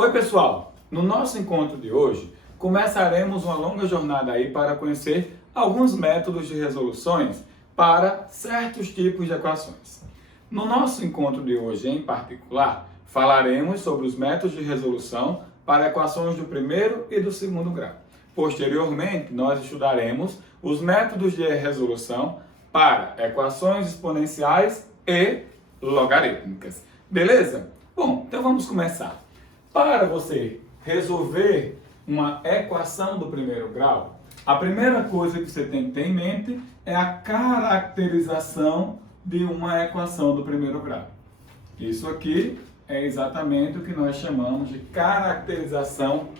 Oi pessoal, no nosso encontro de hoje começaremos uma longa jornada aí para conhecer alguns métodos de resoluções para certos tipos de equações. No nosso encontro de hoje em particular, falaremos sobre os métodos de resolução para equações do primeiro e do segundo grau. Posteriormente, nós estudaremos os métodos de resolução para equações exponenciais e logarítmicas. Beleza? Bom, então vamos começar. Para você resolver uma equação do primeiro grau, a primeira coisa que você tem que ter em mente é a caracterização de uma equação do primeiro grau. Isso aqui é exatamente o que nós chamamos de caracterização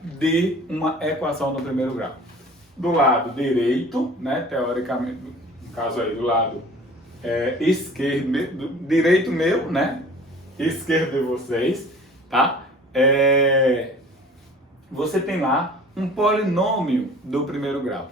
de uma equação do primeiro grau. Do lado direito, né, teoricamente, no caso aí do lado esquerdo, direito meu, né, esquerdo de vocês, tá? Você tem lá um polinômio do primeiro grau,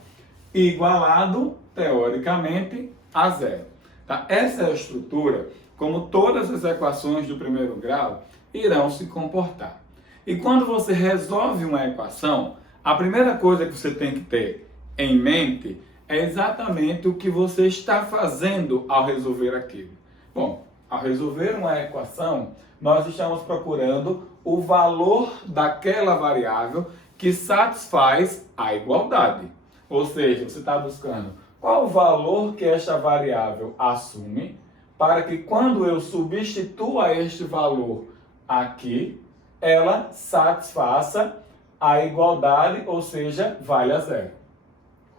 igualado, teoricamente, a zero. Tá? Essa é a estrutura como todas as equações do primeiro grau irão se comportar. E quando você resolve uma equação, a primeira coisa que você tem que ter em mente é exatamente o que você está fazendo ao resolver aquilo. Bom, ao resolver uma equação, nós estamos procurando o valor daquela variável que satisfaz a igualdade. Ou seja, você está buscando qual o valor que esta variável assume para que quando eu substitua este valor aqui, ela satisfaça a igualdade, ou seja, vale a zero.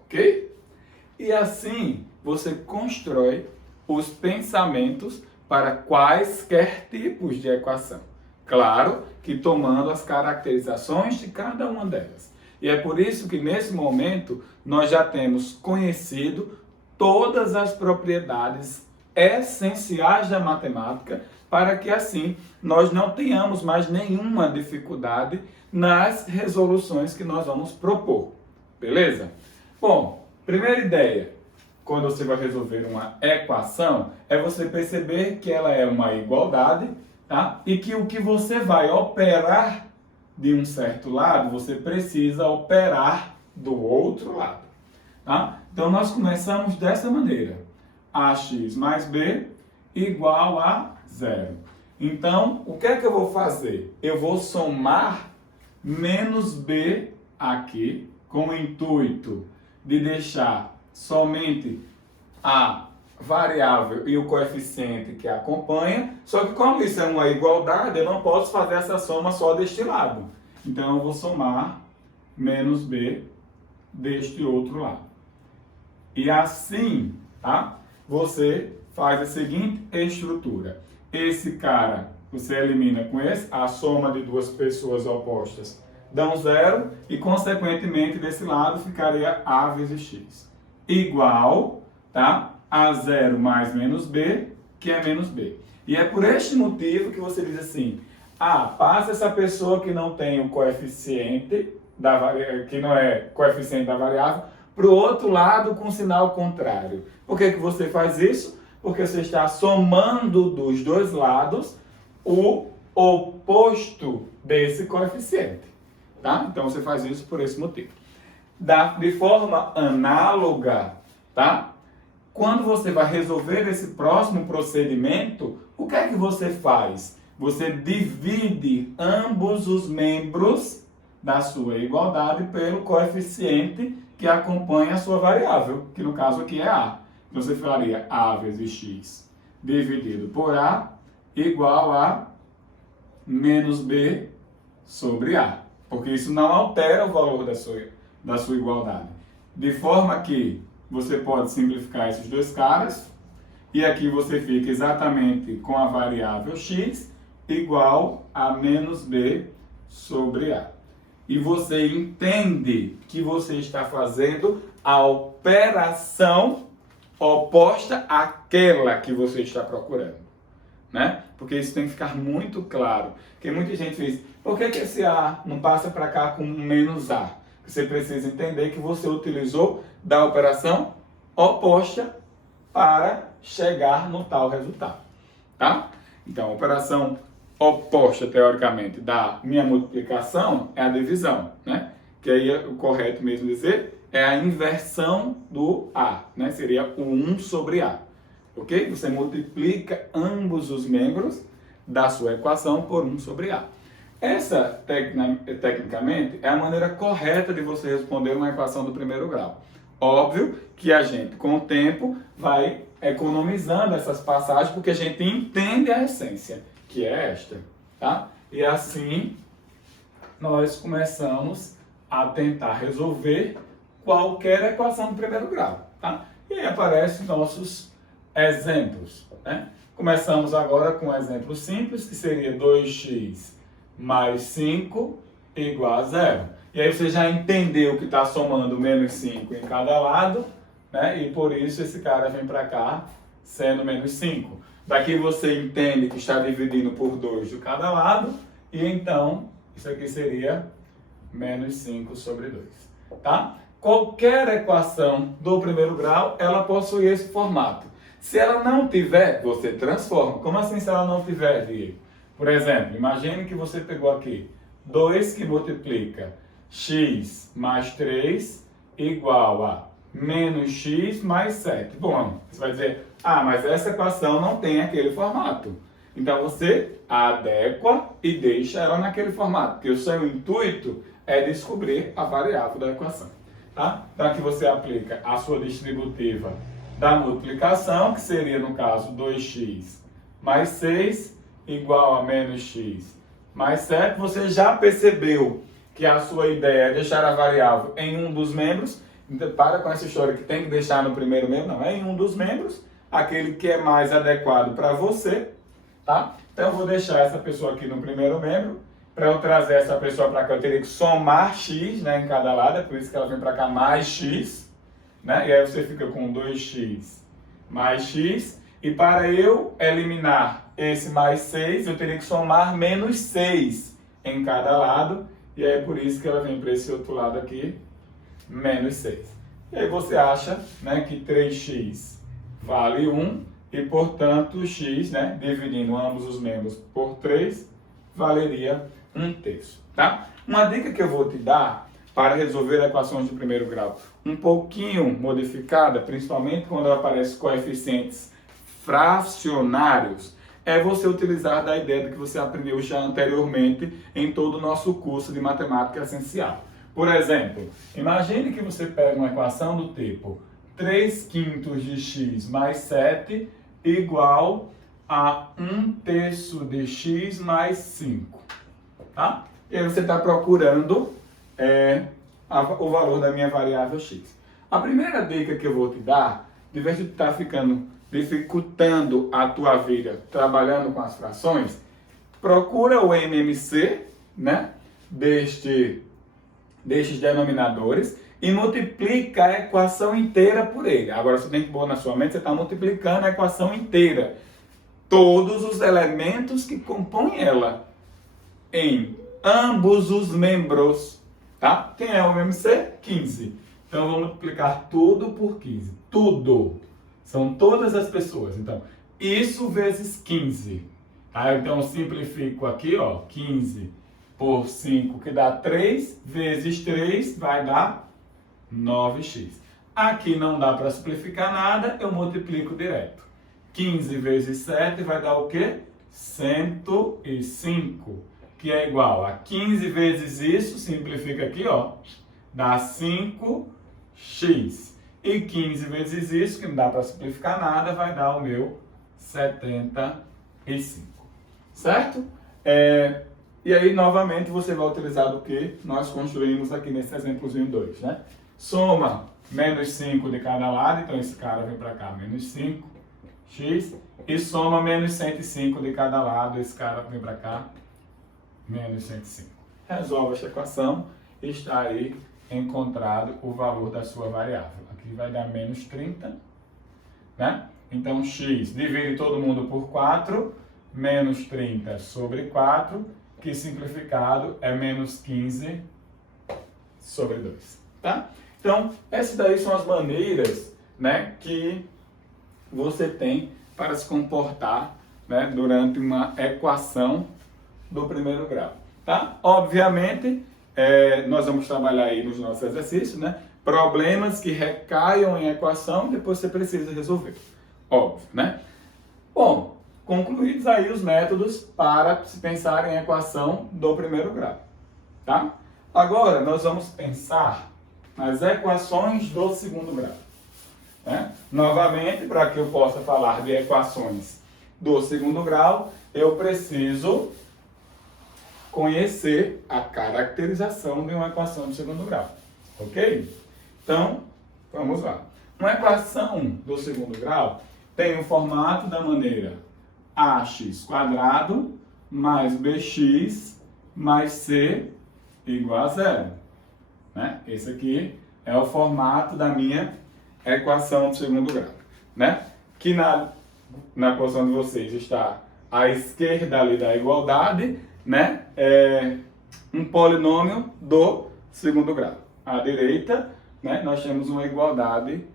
Ok? E assim você constrói os pensamentos para quaisquer tipos de equação. Claro que tomando as caracterizações de cada uma delas. E é por isso que nesse momento nós já temos conhecido todas as propriedades essenciais da matemática para que assim nós não tenhamos mais nenhuma dificuldade nas resoluções que nós vamos propor. Beleza? Bom, primeira ideia, quando você vai resolver uma equação, é você perceber que ela é uma igualdade, tá? E que o que você vai operar de um certo lado, você precisa operar do outro lado. Tá? Então, nós começamos dessa maneira. Ax mais b igual a zero. Então, o que é que eu vou fazer? Eu vou somar menos b aqui, com o intuito de deixar somente a variável e o coeficiente que acompanha, só que como isso é uma igualdade, eu não posso fazer essa soma só deste lado. Então, eu vou somar menos b deste outro lado. E assim, tá? Você faz a seguinte estrutura. Esse cara, você elimina com esse, a soma de duas pessoas opostas dão zero, e consequentemente desse lado ficaria a vezes x. Igual, tá? A zero mais menos b, que é menos b. E é por este motivo que você diz assim, passa essa pessoa que não tem o coeficiente, que não é coeficiente da variável, para o outro lado com sinal contrário. Por que você faz isso? Porque você está somando dos dois lados o oposto desse coeficiente. Tá? Então você faz isso por esse motivo. De forma análoga, tá? Quando você vai resolver esse próximo procedimento, o que é que você faz? Você divide ambos os membros da sua igualdade pelo coeficiente que acompanha a sua variável, que no caso aqui é a. Então você faria a vezes x dividido por a igual a menos b sobre a. Porque isso não altera o valor da sua igualdade. De forma que você pode simplificar esses dois caras, e aqui você fica exatamente com a variável x igual a menos b sobre a. E você entende que você está fazendo a operação oposta àquela que você está procurando, né? Porque isso tem que ficar muito claro. Porque muita gente diz, por que esse A não passa para cá com menos A? Você precisa entender que você utilizou da operação oposta para chegar no tal resultado, tá? Então, a operação oposta, teoricamente, da minha multiplicação é a divisão, né? Que aí é o correto mesmo dizer é a inversão do A, né? Seria o 1 sobre A, ok? Você multiplica ambos os membros da sua equação por 1 sobre A. Essa, tecnicamente, é a maneira correta de você responder uma equação do primeiro grau. Óbvio que a gente, com o tempo, vai economizando essas passagens porque a gente entende a essência, que é esta, tá? E assim, nós começamos a tentar resolver qualquer equação do primeiro grau, tá? E aí aparecem nossos exemplos, né? Começamos agora com um exemplo simples, que seria 2x mais 5 igual a 0. E aí você já entendeu que está somando menos 5 em cada lado, né? E por isso esse cara vem para cá sendo menos 5. Daqui você entende que está dividindo por 2 de cada lado, e então isso aqui seria menos 5 sobre 2, tá? Qualquer equação do primeiro grau, ela possui esse formato. Se ela não tiver, você transforma. Como assim se ela não tiver, Diego? Por exemplo, imagine que você pegou aqui 2 que multiplica x mais 3 igual a menos x mais 7. Bom, você vai dizer, mas essa equação não tem aquele formato. Então você adequa e deixa ela naquele formato, porque o seu intuito é descobrir a variável da equação. Tá? Então aqui você aplica a sua distributiva da multiplicação, que seria no caso 2x mais 6 igual a menos x mais 7. Você já percebeu que a sua ideia é deixar a variável em um dos membros. Então, para com essa história que tem que deixar no primeiro membro, não, é em um dos membros, aquele que é mais adequado para você, tá? Então eu vou deixar essa pessoa aqui no primeiro membro. Para eu trazer essa pessoa para cá, eu teria que somar x, né, em cada lado, é por isso que ela vem para cá mais x, né? E aí você fica com 2x mais x. E para eu eliminar esse mais 6, eu teria que somar menos 6 em cada lado. E aí é por isso que ela vem para esse outro lado aqui, menos 6. E aí você acha, né, que 3x vale 1 e, portanto, x, né, dividindo ambos os membros por 3, valeria 1/3, tá? Uma dica que eu vou te dar para resolver equações de primeiro grau, um pouquinho modificada, principalmente quando aparecem coeficientes fracionários, é você utilizar da ideia que você aprendeu já anteriormente em todo o nosso curso de matemática essencial. Por exemplo, imagine que você pega uma equação do tipo 3/5 de x mais 7 igual a 1/3 de x mais 5. Tá? E aí você está procurando o valor da minha variável x. A primeira dica que eu vou te dar, de vez de estar dificultando a tua vida trabalhando com as frações, procura o MMC, né, destes denominadores e multiplica a equação inteira por ele. Agora você tem que pôr na sua mente, você está multiplicando a equação inteira. Todos os elementos que compõem ela em ambos os membros, tá? Quem é o MMC? 15. Então, eu vou multiplicar tudo por 15. Tudo. São todas as pessoas. Então, isso vezes 15. Tá? Então, eu simplifico aqui, ó, 15 por 5, que dá 3, vezes 3 vai dar 9x. Aqui não dá para simplificar nada, eu multiplico direto. 15 vezes 7 vai dar o quê? 105, que é igual a 15 vezes isso, simplifica aqui, ó, dá 5x. E 15 vezes isso, que não dá para simplificar nada, vai dar o meu 75. Certo? E aí, novamente, você vai utilizar do que nós construímos aqui nesse exemplozinho 2, né? Soma menos 5 de cada lado, então esse cara vem para cá, menos 5x, e soma menos 105 de cada lado, esse cara vem para cá, menos 105. Resolve esta equação e está aí encontrado o valor da sua variável. Aqui vai dar menos 30, né? Então, x divide todo mundo por 4, menos 30 sobre 4, que simplificado é menos 15 sobre 2, tá? Então, essas daí são as maneiras, né, que você tem para se comportar, né, durante uma equação do primeiro grau, tá? Obviamente, nós vamos trabalhar aí nos nossos exercícios, né? Problemas que recaiam em equação, depois você precisa resolver, óbvio, né? Bom, concluídos aí os métodos para se pensar em equação do primeiro grau, tá? Agora, nós vamos pensar nas equações do segundo grau, né? Novamente, para que eu possa falar de equações do segundo grau, eu preciso conhecer a caracterização de uma equação de segundo grau, ok? Então, vamos lá. Uma equação do segundo grau tem o formato da maneira ax² mais bx mais c igual a zero, né? Esse aqui é o formato da minha equação do segundo grau, né? Que na posição de vocês está à esquerda ali da igualdade, né? É um polinômio do segundo grau. À direita, né, nós temos uma igualdade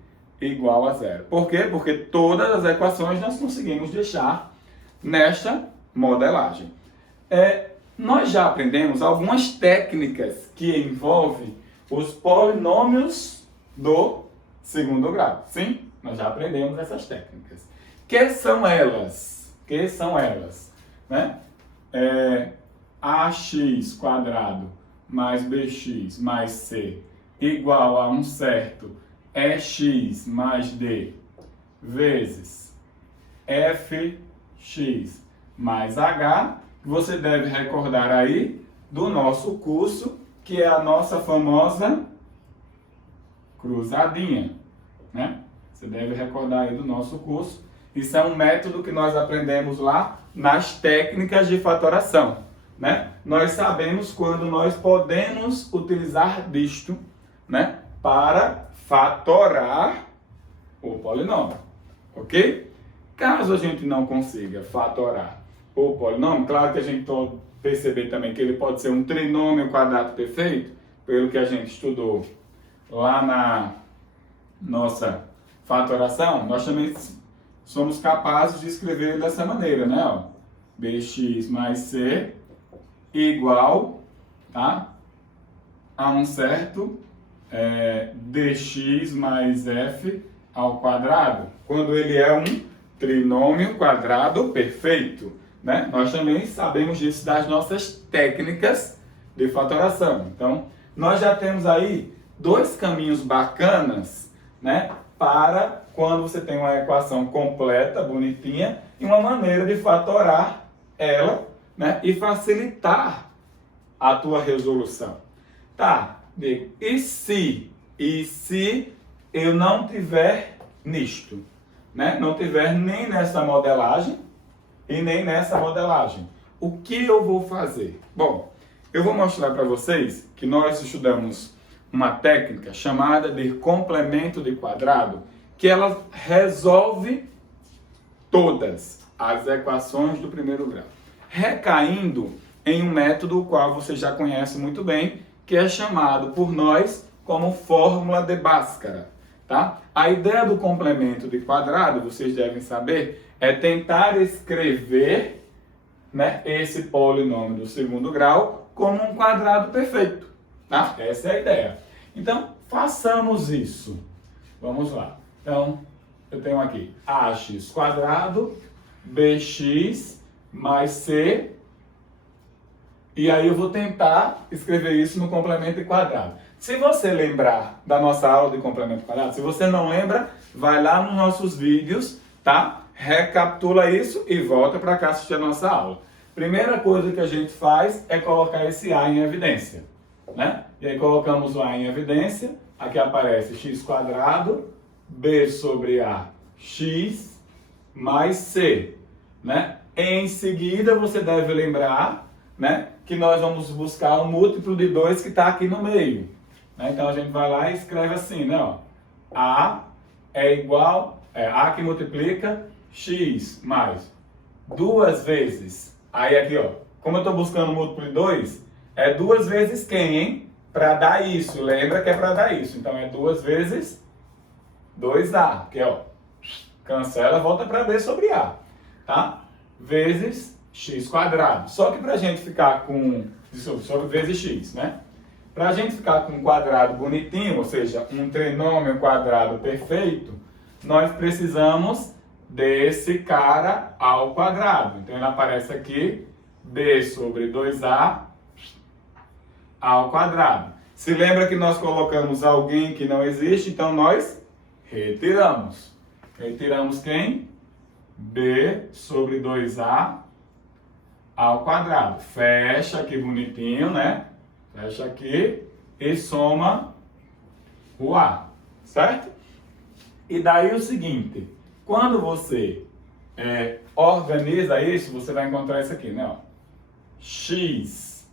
igual a zero. Por quê? Porque todas as equações nós conseguimos deixar nesta modelagem. Nós já aprendemos algumas técnicas que envolvem os polinômios do segundo grau. Sim, nós já aprendemos essas técnicas. Que são elas? Né? Ax² mais bx mais c igual a um certo x mais d vezes fx mais h, que você deve recordar aí do nosso curso, que é a nossa famosa cruzadinha, né? Você deve recordar aí do nosso curso. Isso é um método que nós aprendemos lá nas técnicas de fatoração, né? Nós sabemos quando nós podemos utilizar disto, né, para fatorar o polinômio, ok? Caso a gente não consiga fatorar o polinômio, claro que a gente pode perceber também que ele pode ser um trinômio quadrado perfeito, pelo que a gente estudou lá na nossa fatoração, nós também somos capazes de escrever dessa maneira, né? Ó, bx mais c igual, tá, a um certo dx mais f ao quadrado, quando ele é um trinômio quadrado perfeito, né? Nós também sabemos disso das nossas técnicas de fatoração. Então, nós já temos aí dois caminhos bacanas, né, para quando você tem uma equação completa, bonitinha, e uma maneira de fatorar ela, né, e facilitar a tua resolução. Tá, digo, e se eu não tiver nisto, né? Não tiver nem nessa modelagem e nem nessa modelagem, o que eu vou fazer? Bom, eu vou mostrar para vocês que nós estudamos uma técnica chamada de complemento de quadrado, que ela resolve todas as equações do primeiro grau, recaindo em um método o qual você já conhece muito bem, que é chamado por nós como fórmula de Bhaskara, tá? A ideia do complemento de quadrado, vocês devem saber, é tentar escrever, né, esse polinômio do segundo grau como um quadrado perfeito, tá? Essa é a ideia. Então, façamos isso. Vamos lá. Então, eu tenho aqui ax² bx mais c. E aí eu vou tentar escrever isso no complemento de quadrado. Se você lembrar da nossa aula de complemento de quadrado, se você não lembra, vai lá nos nossos vídeos, tá? Recapitula isso e volta para cá assistir a nossa aula. Primeira coisa que a gente faz é colocar esse A em evidência, né? E aí colocamos o A em evidência, aqui aparece x² b sobre a x mais c, né? Em seguida você deve lembrar, né, que nós vamos buscar o múltiplo de 2 que está aqui no meio, né? Então a gente vai lá e escreve assim, né, ó, A é igual, A que multiplica x mais 2 vezes, aí aqui, ó, como eu estou buscando o múltiplo de 2, é 2 vezes quem, hein? Para dar isso, lembra que é para dar isso, então é 2 vezes 2A, que ó, cancela, volta para B sobre A, tá? Vezes x quadrado. Só que para a gente ficar com, sobre vezes x, né? Para a gente ficar com um quadrado bonitinho, ou seja, um trinômio quadrado perfeito, nós precisamos desse cara ao quadrado. Então ele aparece aqui, b sobre 2a ao quadrado. Se lembra que nós colocamos alguém que não existe, então nós retiramos. Retiramos quem? B sobre 2A ao quadrado. Fecha aqui bonitinho, né? Fecha aqui e soma o A, certo? E daí o seguinte, quando você organiza isso, você vai encontrar isso aqui, né? Ó, x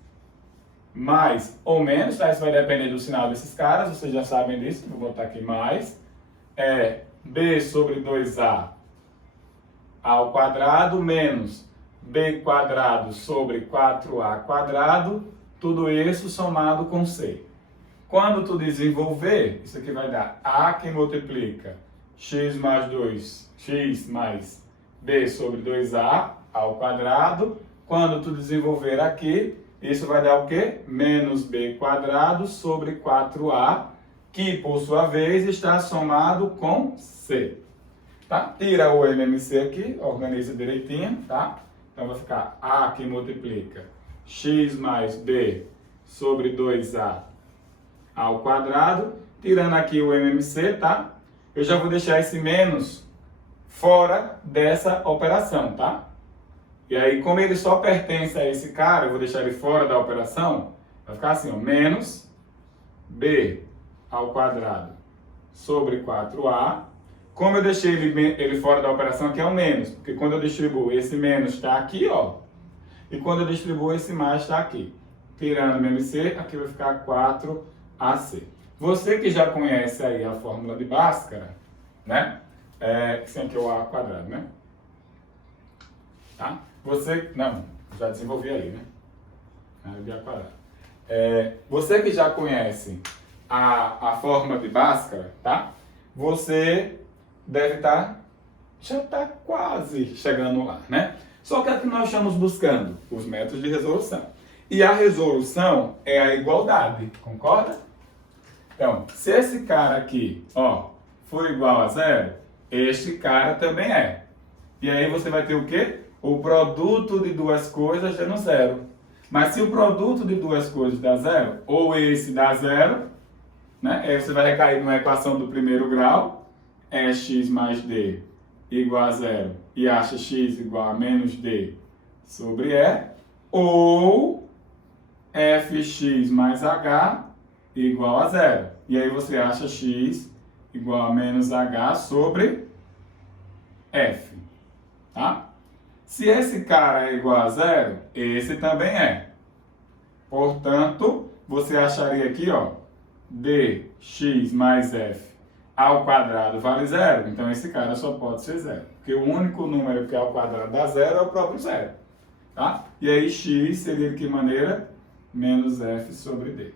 mais ou menos, tá? Isso vai depender do sinal desses caras, vocês já sabem disso, vou botar aqui mais. B sobre 2A ao quadrado menos B quadrado sobre 4A quadrado, tudo isso somado com C. Quando tu desenvolver, isso aqui vai dar A que multiplica x mais 2, x mais B sobre 2A ao quadrado. Quando tu desenvolver aqui, isso vai dar o quê? Menos B quadrado sobre 4A, que por sua vez está somado com C. Tá? Tira o MMC aqui, organiza direitinho, tá? Então vai ficar A que multiplica x mais B sobre 2A ao quadrado. Tirando aqui o MMC, tá? Eu já vou deixar esse menos fora dessa operação, tá? E aí, como ele só pertence a esse cara, eu vou deixar ele fora da operação, vai ficar assim, ó, menos B ao quadrado sobre 4A. Como eu deixei ele fora da operação, aqui é o menos, porque quando eu distribuo esse menos está aqui, ó, e quando eu distribuo esse mais está aqui. Tirando o MMC, aqui vai ficar 4AC. Você que já conhece aí a fórmula de Bhaskara, né? Esse aqui é o A quadrado, né? Tá? Você, não, já desenvolvi ali, né? De A quadrado. Você que já conhece a forma de Bhaskara, tá? Você deve já está quase chegando lá, né? Só que aqui nós estamos buscando os métodos de resolução. E a resolução é a igualdade, concorda? Então, se esse cara aqui, ó, for igual a zero, este cara também é. E aí você vai ter o quê? O produto de duas coisas dando zero. Mas se o produto de duas coisas dá zero, ou esse dá zero, né? Aí você vai recair numa equação do primeiro grau, x mais d igual a zero, e acha x igual a menos d sobre e, ou fx mais h igual a zero. E aí você acha x igual a menos h sobre f. Tá? Se esse cara é igual a zero, esse também é. Portanto, você acharia aqui, ó, dx mais f ao quadrado vale zero. Então, esse cara só pode ser zero. Porque o único número que ao quadrado dá zero é o próprio zero. Tá? E aí, x seria de que maneira? Menos f sobre d.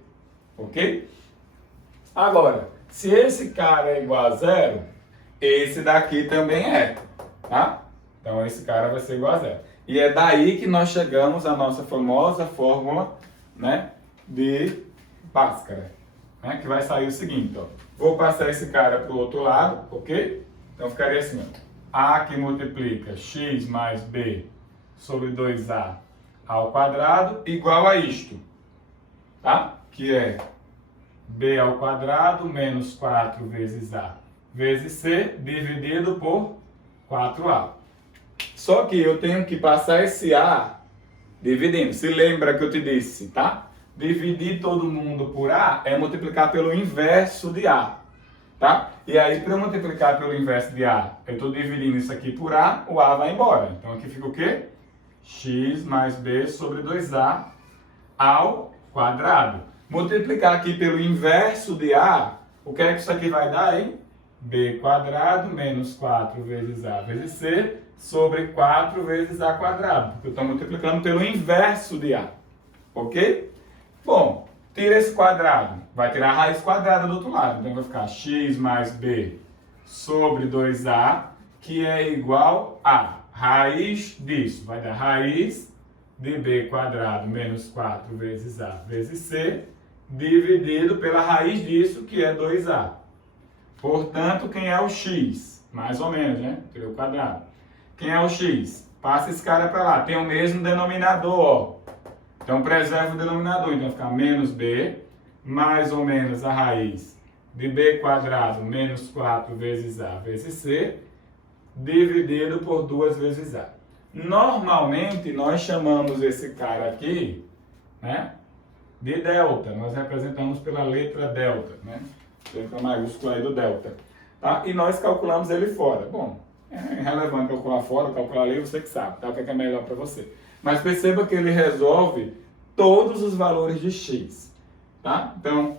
Ok? Agora, se esse cara é igual a zero, esse daqui também é. Tá? Então, esse cara vai ser igual a zero. E é daí que nós chegamos à nossa famosa fórmula, né, de Bhaskara, né, que vai sair o seguinte, ó. Vou passar esse cara para o outro lado, ok? Então, ficaria assim, ó. A que multiplica x mais b sobre 2a ao quadrado igual a isto, tá? Que é b ao quadrado menos 4 vezes a vezes c dividido por 4a. Só que eu tenho que passar esse A dividindo. Se lembra que eu te disse, tá? Dividir todo mundo por A é multiplicar pelo inverso de A, tá? E aí, para eu multiplicar pelo inverso de A, eu estou dividindo isso aqui por A, o A vai embora. Então, aqui fica o quê? X mais B sobre 2A ao quadrado. Multiplicar aqui pelo inverso de A, o que é que isso aqui vai dar, hein? B quadrado menos 4 vezes A vezes C sobre 4 vezes A quadrado. Porque eu estou multiplicando pelo inverso de A. Ok? Bom, tira esse quadrado. Vai tirar a raiz quadrada do outro lado. Então vai ficar x mais B sobre 2A, que é igual a raiz disso vai dar raiz de b quadrado menos 4 vezes a vezes c, dividido pela raiz disso, que é 2a. Portanto, quem é o x? Mais ou menos, né? Tirei o quadrado. Quem é o x? Passa esse cara para lá. Tem o mesmo denominador, ó. Então, preserva o denominador. Então, fica menos b, mais ou menos a raiz de b quadrado menos 4 vezes a vezes c, dividido por 2 vezes a. Normalmente, nós chamamos esse cara aqui, né, de delta. Nós representamos pela letra delta, né? Letra maiúscula aí do delta. Tá? E nós calculamos ele fora. Bom, é irrelevante calcular fora, calcular ali, você que sabe, tá? O que é melhor para você. Mas perceba que ele resolve todos os valores de x. Tá? Então,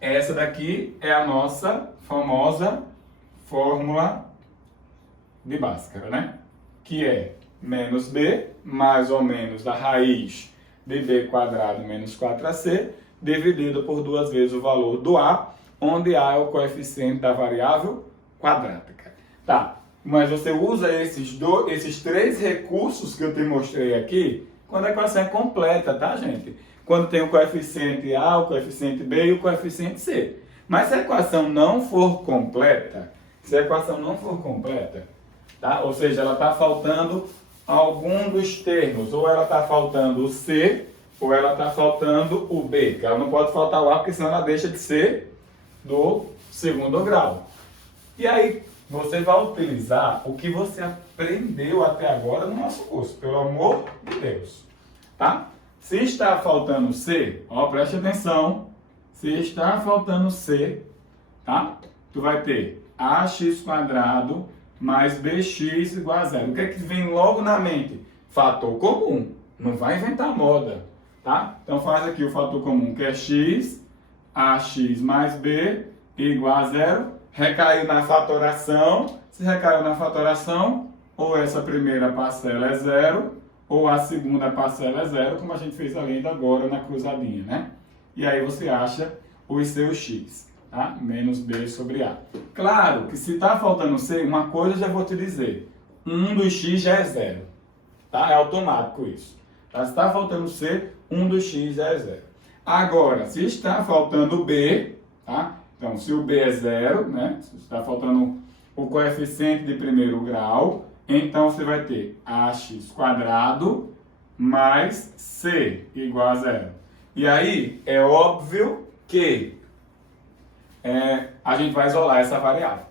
essa daqui é a nossa famosa fórmula de Bhaskara, né? Que é menos b, mais ou menos a raiz de b quadrado menos 4ac, dividido por 2 vezes o valor do a, onde a é o coeficiente da variável quadrática. Tá, mas você usa esses 3 recursos que eu te mostrei aqui quando a equação é completa, tá, gente? Quando tem o coeficiente a, o coeficiente b e o coeficiente c. Mas se a equação não for completa, tá? Ou seja, ela está faltando algum dos termos, ou ela está faltando o c, ou ela está faltando o b, que ela não pode faltar o a, porque senão ela deixa de ser do segundo grau. E aí, você vai utilizar o que você aprendeu até agora no nosso curso, pelo amor de Deus, tá? Se está faltando c, ó, preste atenção, se está faltando c, tá? Tu vai ter ax quadrado mais bx igual a zero. O que é que vem logo na mente? Fator comum. Não vai inventar moda, tá? Então faz aqui o fator comum, que é x, ax mais b igual a zero. Recaiu na fatoração. Se recaiu na fatoração, ou essa primeira parcela é zero, ou a segunda parcela é zero, como a gente fez ali ainda agora na cruzadinha, né? E aí você acha os seus x. Tá? Menos b sobre a. Claro que se está faltando c, uma coisa eu já vou te dizer. 1 dos x já é zero. Tá? É automático isso. Tá? Se está faltando c, 1 dos x já é zero. Agora, se está faltando b, tá? Então, se o b é zero, né? Se está faltando o coeficiente de primeiro grau, então você vai ter ax quadrado mais c igual a zero. E aí, é óbvio que a gente vai isolar essa variável,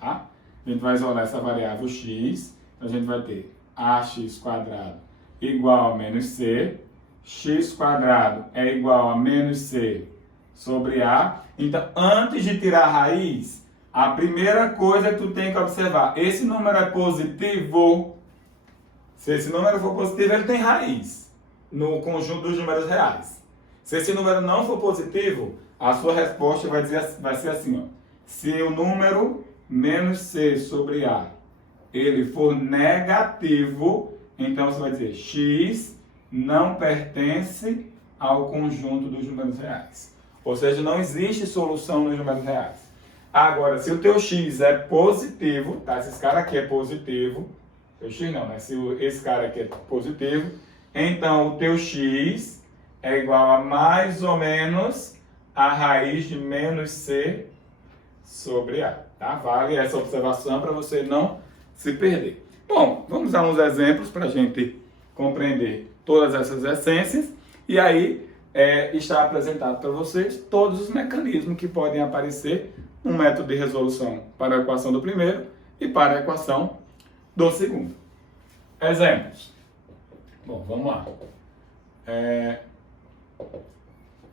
tá? A gente vai isolar essa variável x, então a gente vai ter ax quadrado igual a menos c, x quadrado é igual a menos c sobre a. Então, antes de tirar a raiz, a primeira coisa que tu tem que observar, esse número é positivo? Se esse número for positivo, ele tem raiz no conjunto dos números reais. Se esse número não for positivo, a sua resposta vai ser assim, ó. Se o número menos c sobre a ele for negativo, então você vai dizer x não pertence ao conjunto dos números reais. Ou seja, não existe solução nos números reais. Agora, se o teu x é positivo, tá? Se esse cara aqui é positivo, teu x não, né? Se esse cara aqui é positivo, então o teu x é igual a mais ou menos a raiz de menos c sobre a, tá? Vale essa observação para você não se perder. Bom, vamos dar uns exemplos para a gente compreender todas essas essências e aí está apresentado para vocês todos os mecanismos que podem aparecer no método de resolução para a equação do primeiro e para a equação do segundo. Exemplos. Bom, vamos lá.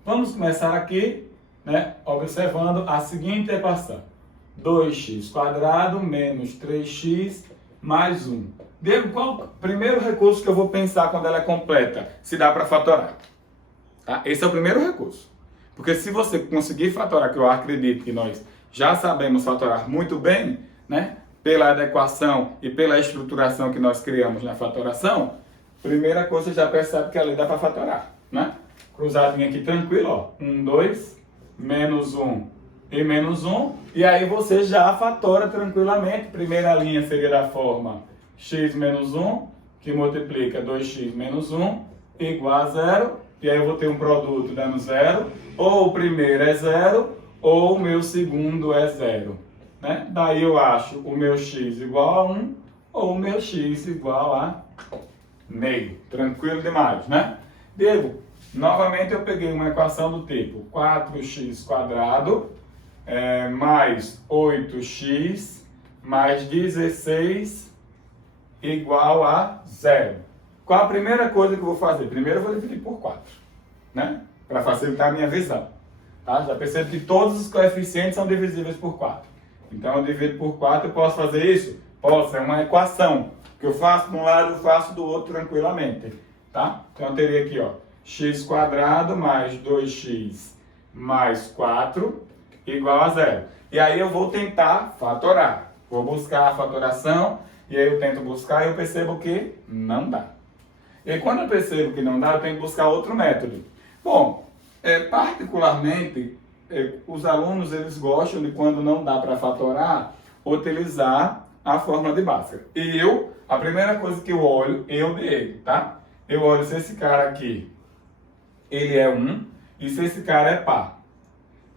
Vamos começar aqui, né, observando a seguinte equação. 2x quadrado menos 3x mais 1. Diego, qual o primeiro recurso que eu vou pensar quando ela é completa? Se dá para fatorar. Tá? Esse é o primeiro recurso. Porque se você conseguir fatorar, que eu acredito que nós já sabemos fatorar muito bem, né, pela adequação e pela estruturação que nós criamos na fatoração, primeira coisa você já percebe que ali dá para fatorar, né? Cruzadinha aqui tranquilo, ó. 1, 2, menos 1 e menos 1. E aí você já fatora tranquilamente. Primeira linha seria da forma x menos 1, que multiplica 2x menos 1, igual a 0. E aí eu vou ter um produto dando 0. Ou o primeiro é 0, ou o meu segundo é 0. Né? Daí eu acho o meu x igual a 1, ou o meu x igual a meio. Tranquilo demais, né? Diego, novamente eu peguei uma equação do tipo 4x² mais 8x mais 16 igual a 0. Qual a primeira coisa que eu vou fazer? Primeiro eu vou dividir por 4, né? Para facilitar a minha visão. Tá? Já percebo que todos os coeficientes são divisíveis por 4. Então eu divido por 4, eu posso fazer isso? Posso, é uma equação. Que eu faço de um lado, eu faço do outro tranquilamente. Tá? Então eu teria aqui, ó, x² mais 2x mais 4 igual a 0. E aí eu vou tentar fatorar. Vou buscar a fatoração, e aí eu tento buscar e eu percebo que não dá. E quando eu percebo que não dá, eu tenho que buscar outro método. Bom, particularmente, os alunos eles gostam de, quando não dá para fatorar, utilizar a fórmula de Bhaskara. E a primeira coisa que eu olho, Diego, tá? Eu olho se esse cara aqui, ele é 1, e se esse cara é par.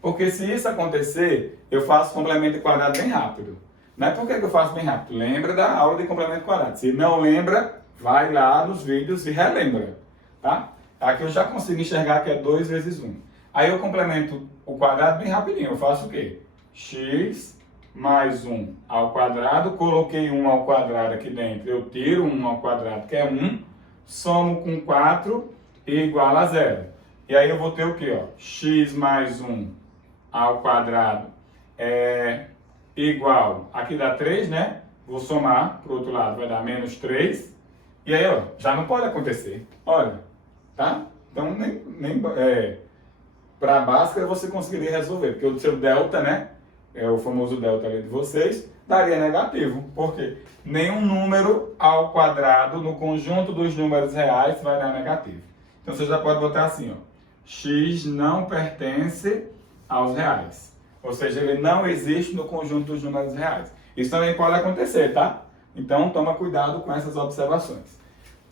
Porque se isso acontecer, eu faço complemento de quadrado bem rápido. Não é por que eu faço bem rápido? Lembra da aula de complemento de quadrado. Se não lembra, vai lá nos vídeos e relembra. Tá? Aqui eu já consigo enxergar que é 2 vezes 1. Aí eu complemento o quadrado bem rapidinho. Eu faço o quê? X mais 1 ao quadrado. Coloquei 1 ao quadrado aqui dentro. Eu tiro 1 ao quadrado, que é 1. Somo com 4 e igual a 0. E aí eu vou ter o quê? Ó? X mais 1 ao quadrado é igual, aqui dá 3, né? Vou somar para o outro lado, vai dar menos 3. E aí, ó, já não pode acontecer. Olha, tá? Então, para a Bhaskara você conseguiria resolver, porque o seu delta, né? É o famoso delta ali de vocês, daria negativo. Por quê? Nenhum número ao quadrado no conjunto dos números reais vai dar negativo. Então, você já pode botar assim, ó. X não pertence aos reais. Ou seja, ele não existe no conjunto dos números reais. Isso também pode acontecer, tá? Então, toma cuidado com essas observações.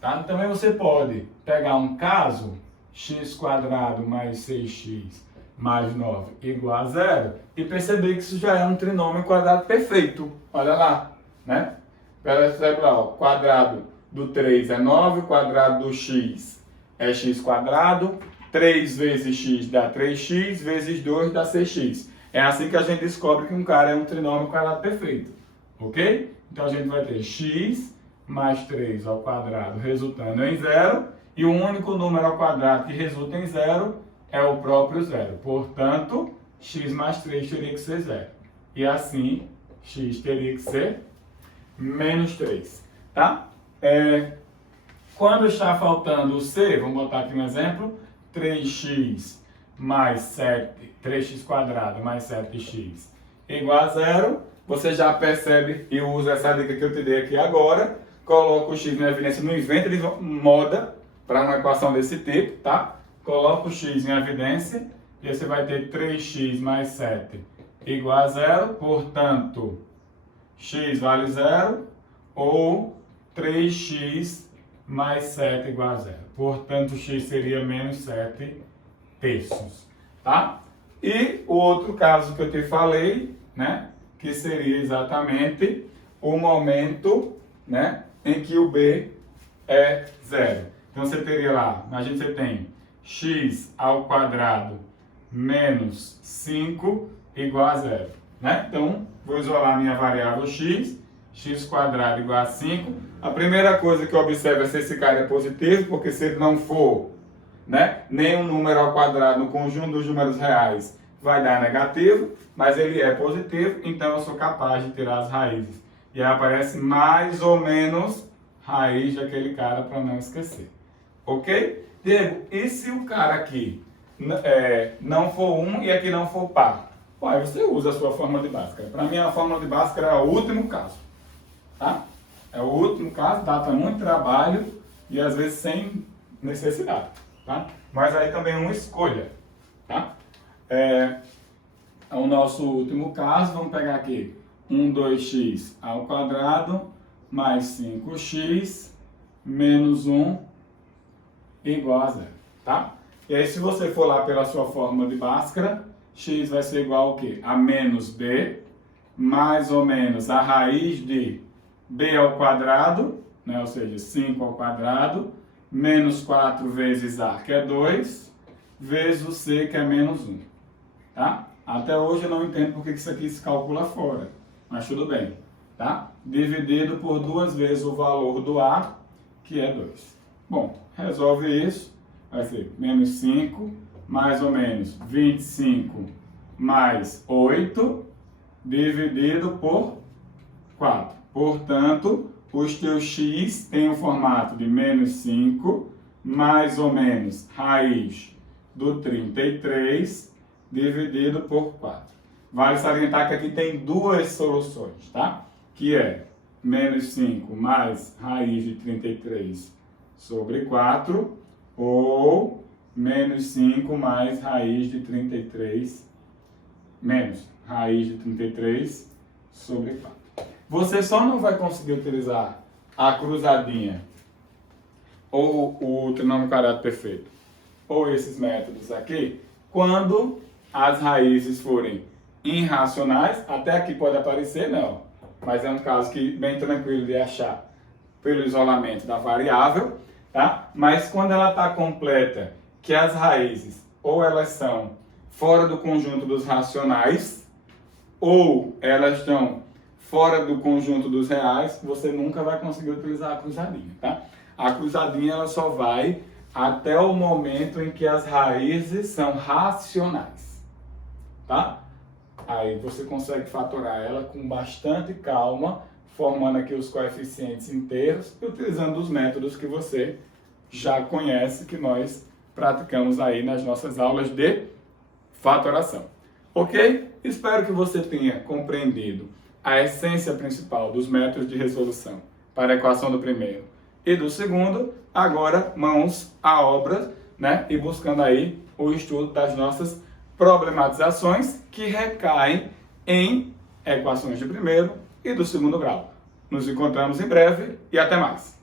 Tá? Também você pode pegar um caso, x² mais 6x mais 9 igual a 0, e perceber que isso já é um trinômio quadrado perfeito. Olha lá, né? Percebe lá, ó, quadrado do 3 é 9, o quadrado do x é x², 3 vezes x dá 3x, vezes 2 dá 6x. É assim que a gente descobre que um cara é um trinômio quadrado perfeito. Ok? Então a gente vai ter x mais 3 ao quadrado resultando em 0. E o único número ao quadrado que resulta em 0 é o próprio 0. Portanto, x mais 3 teria que ser 0. E assim, x teria que ser menos 3. Tá? Quando está faltando o c, vamos botar aqui um exemplo, 3x mais 7, 3x² mais 7x igual a 0, você já percebe e usa essa dica que eu te dei aqui agora, coloca o x na evidência, não inventa de moda para uma equação desse tipo, tá? Coloca o x em evidência e você vai ter 3x mais 7 igual a 0, portanto, x vale 0 ou 3x mais 7 igual a 0. Portanto, x seria menos 7 terços, tá? E o outro caso que eu te falei, né, que seria exatamente o momento, né, em que o b é 0. Então você teria lá, imagina que você tem x ao quadrado menos 5 igual a 0, né? Então, vou isolar minha variável x, x² igual a 5. A primeira coisa que eu observo é se esse cara é positivo, porque se ele não for, né, nenhum número ao quadrado no conjunto dos números reais vai dar negativo, mas ele é positivo, então eu sou capaz de tirar as raízes. E aí aparece mais ou menos raiz daquele cara para não esquecer. Ok? Diego, e se o cara aqui não for 1 e aqui não for par? Aí você usa a sua fórmula de Bhaskara. Para mim, a fórmula de Bhaskara é o último caso. Tá? É o último caso, dá muito trabalho e às vezes sem necessidade. Tá? Mas aí também é uma escolha. Tá? O nosso último caso, vamos pegar aqui 2x ao quadrado mais 5x menos 1 igual a zero, tá? E aí, se você for lá pela sua fórmula de Bhaskara, x vai ser igual ao quê? A menos b, mais ou menos a raiz de b ao quadrado, né? Ou seja, 5 ao quadrado, menos 4 vezes a, que é 2, vezes o c, que é menos 1, tá? Até hoje eu não entendo porque isso aqui se calcula fora, mas tudo bem, tá? Dividido por 2 vezes o valor do a, que é 2. Bom, resolve isso, vai ser menos 5, mais ou menos 25 mais 8, dividido por 4. Portanto, os teus x têm o formato de menos 5, mais ou menos raiz do 33, dividido por 4. Vale salientar que aqui tem duas soluções, tá? Que é menos 5 mais raiz de 33 sobre 4, ou menos 5 mais raiz de 33, menos raiz de 33 sobre 4. Você só não vai conseguir utilizar a cruzadinha ou o trinômio quadrado perfeito ou esses métodos aqui quando as raízes forem irracionais. Até aqui pode aparecer, não, mas é um caso que bem tranquilo de achar pelo isolamento da variável, tá? Mas quando ela está completa, que as raízes ou elas são fora do conjunto dos racionais ou elas estão fora do conjunto dos reais, você nunca vai conseguir utilizar a cruzadinha, tá? A cruzadinha ela só vai até o momento em que as raízes são racionais, tá? Aí você consegue fatorar ela com bastante calma, formando aqui os coeficientes inteiros e utilizando os métodos que você já conhece, que nós praticamos aí nas nossas aulas de fatoração. Ok? Espero que você tenha compreendido a essência principal dos métodos de resolução para a equação do primeiro e do segundo. Agora, mãos à obra, né? E buscando aí o estudo das nossas problematizações que recaem em equações de primeiro e do segundo grau. Nos encontramos em breve e até mais!